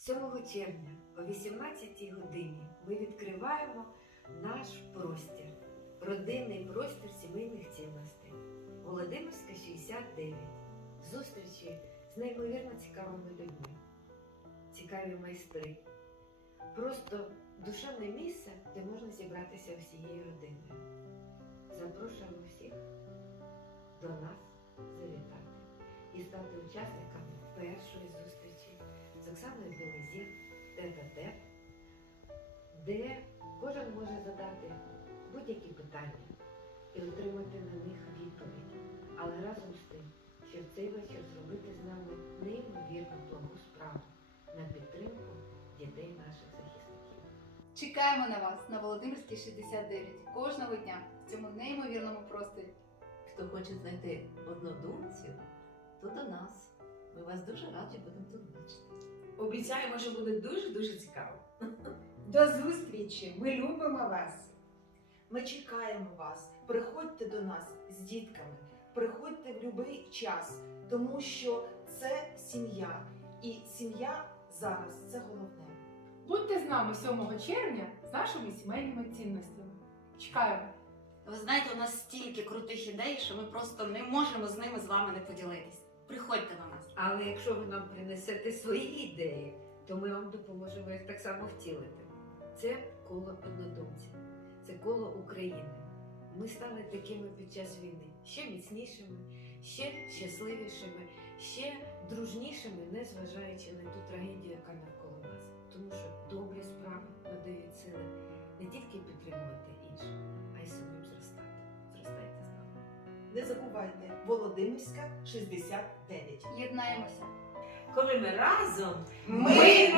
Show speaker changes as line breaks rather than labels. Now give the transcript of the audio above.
7 червня о 18 годині ми відкриваємо наш простір, родинний простір сімейних цінностей. Володимирська 69. Зустрічі з неймовірно цікавими людьми, цікаві майстри. Просто душевне місце, де можна зібратися всією родиною. Запрошуємо всіх до нас завітати і стати учасниками першої зустрічі з Оксаною Білозір тет-а-тет, де кожен може задати будь-які питання і отримати на них відповідь. Але разом з тим, щоб цей вечір зробити з нами неймовірно благу справу на підтримку дітей наших захисників.
Чекаємо на вас на Володимирській 69 кожного дня в цьому неймовірному просторі.
Хто хоче знайти однодумців, то до нас. Ми вас дуже раді будемо тут бачити.
Обіцяємо, що буде дуже-дуже цікаво.
До зустрічі! Ми любимо вас!
Ми чекаємо вас. Приходьте до нас з дітками, приходьте в будь-який час, тому що це сім'я, і сім'я зараз це головне.
Будьте з нами 7 червня з нашими сімейними цінностями. Чекаємо!
Ви знаєте, у нас стільки крутих ідей, що ми просто не можемо з ними з вами не поділитись. Приходьте до нас.
Але якщо ви нам принесете свої ідеї, то ми вам допоможемо їх так само втілити. Це коло однодумців, це коло України. Ми стали такими під час війни ще міцнішими, ще щасливішими, ще дружнішими, незважаючи на ту трагедію, яка навколо нас. Тому що добрі справи надають сили не тільки підтримувати інших,
Не забувайте, Володимирська 69.
Єднаємося!
Коли ми разом,
Ми